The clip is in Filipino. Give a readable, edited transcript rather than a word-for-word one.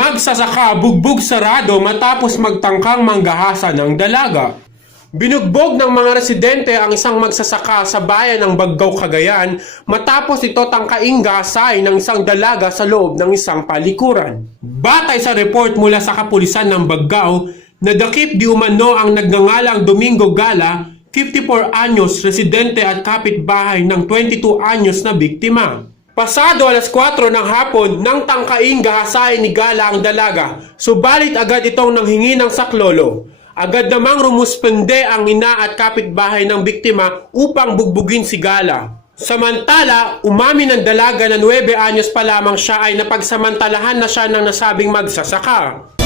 Magsasaka bugbog sarado matapos magtangkang manggahasa ng dalaga. Binugbog ng mga residente ang isang magsasaka sa bayan ng Baggaw, Cagayan matapos ito tangkaing gasay ng isang dalaga sa loob ng isang palikuran. Batay sa report mula sa kapulisan ng Baggaw, nadakip di umano ang nagngangalang Domingo Gala, 54 anyos, residente at kapitbahay ng 22 anyos na biktima. Pasado alas 4 ng hapon nang tangkaing gahasain ni Gala ang dalaga, subalit agad itong nanghingi ng saklolo. Agad namang rumuspende ang ina at kapitbahay ng biktima upang bugbugin si Gala. Samantala, umamin ng dalaga na 9 anyos pa lamang siya ay napagsamantalahan na siya ng nasabing magsasaka.